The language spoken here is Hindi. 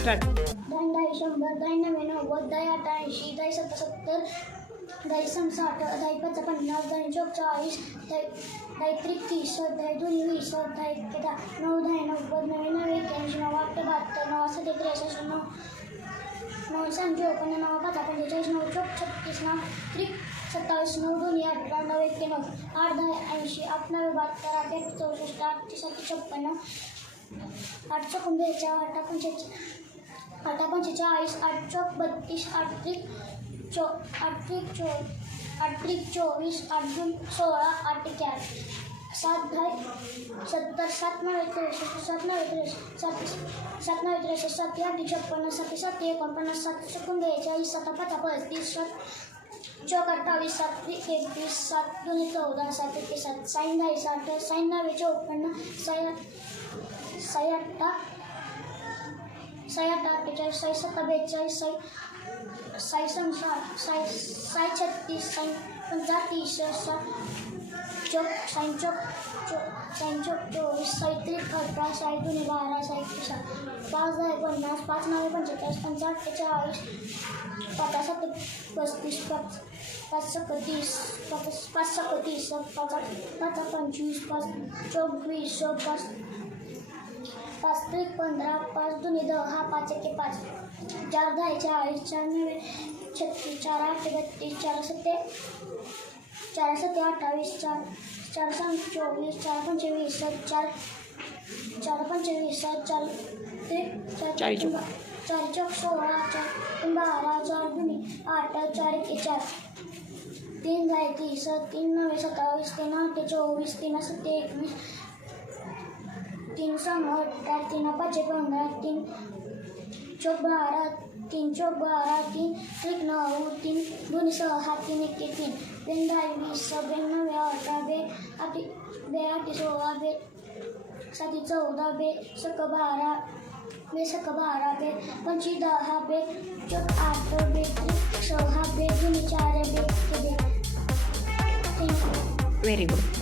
स्टार्ट दाइन शंभर दाई सत्तर सम साठ दाई पाच पन्नास दाई चौक चाळीस दाई दाई त्रिक तीस दाई दोन्ही वीस दाई दहा नऊ दहा नव्वद नऊ आठ बहात्तर नऊ सत्ते त्रेसष्ट नऊ छत्तीस नऊ त्रिक सत्तावीस नऊ दोन्ही अठरा आठ दहा ऐंशी आठ नव्वे बहात्तर आठ एक चौसष्ट आठ आठ पंचेचाळीस आठ चौक, बत्तीस आठ त्रिक चो आठ त्रिक चो आठ चोवीस आठ दोन सोळा आठ चार सात दहा सत्तर सात नव्हे त्रेसष्ट सात नव्हे त्रेसष्ट सात सात नव्हे त्रेसष्ट सात आठ छप्पन्न सात सात एकोणपन्नास सात बेचाळीस सात पाच पस्तीस सात चौक अठ्ठावीस सात एकवीस सात दोन चौदा सात, एके, सात साईन दहा साठ साईन नव्हे चौपन्न साई साई अठ्ठा साई सत्ता बेचाळीस साई साई सम साठ साई साई छत्तीस तीस सा चौक साईन चौक साईन चौक चोवीस साई त्रिक अठरा साई दोन्ही बारा साई एकशे सात पाच दहा पन्नास पाच नव्हे पंचेचाळीस पंचा अठ्ठेचाळीस पाच सात पस्तीस पाच सक तीस पाच सक तीस पाच पाच पंचवीस पाच चौक वीस पाच पाच त्रिक पंधरा पाच दोन्ही दहा पाच एके पाच. चार दहा चाळीस चार नव्हे छत्तीस चार आठ बत्तीस चार सत्ते चार सत्ते अठ्ठावीस चार चार सांग चोवीस चार पंचवीस चार चार पंचवीस चार त्रिक चार चाळीस चौक. चार चौक सोळा चार बारा चार दोन्ही आठ चार एके चार. तीन दहा तीस तीन नव्हे सत्तावीस तीन आठ चोवीस तीन सत्ते एकवीस तीन सहा अठरा तीन पाचशे पंधरा तीन चौक बारह, तीन चौक बारा तीन, एक नौ, तीन दोन्ही सहा तीन, एक तीन बेन दहा वीस बेन नव्हे अठरा बे आठी बे आठी सोळा बे साती चौदा बे सक बारा बे सक बारा बे पंचवीस दहा बे चौक आठ बे सहा बे दोन्ही चार बे व्हेरी गुड